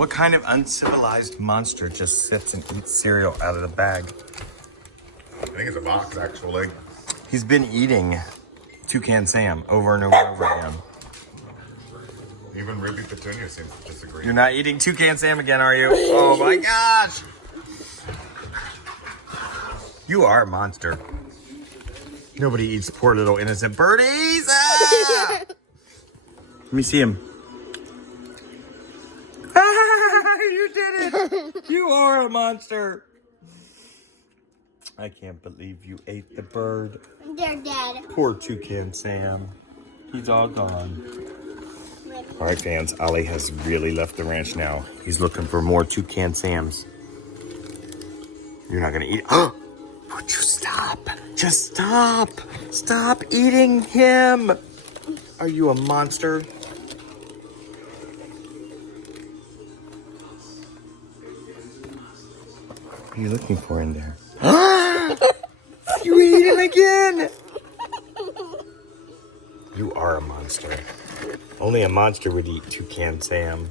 What kind of uncivilized monster just sits and eats cereal out of the bag? I think it's a box, actually. He's been eating Toucan Sam over and over and over again. Even Ruby Petunia seems to disagree. You're not eating Toucan Sam again, are you? Oh my gosh! You are a monster. Nobody eats poor little innocent birdies. Ah! Let me see him. You did it! You are a monster. I can't believe you ate the bird. They're dead. Poor Toucan Sam. He's all gone. All right, fans. Ollie has really left the ranch now. He's looking for more Toucan Sams. You're not gonna eat. Oh! Would you stop? Just stop! Stop eating him! Are you a monster? What are you looking for in there? You ate him again! You are a monster. Only a monster would eat Toucan Sam.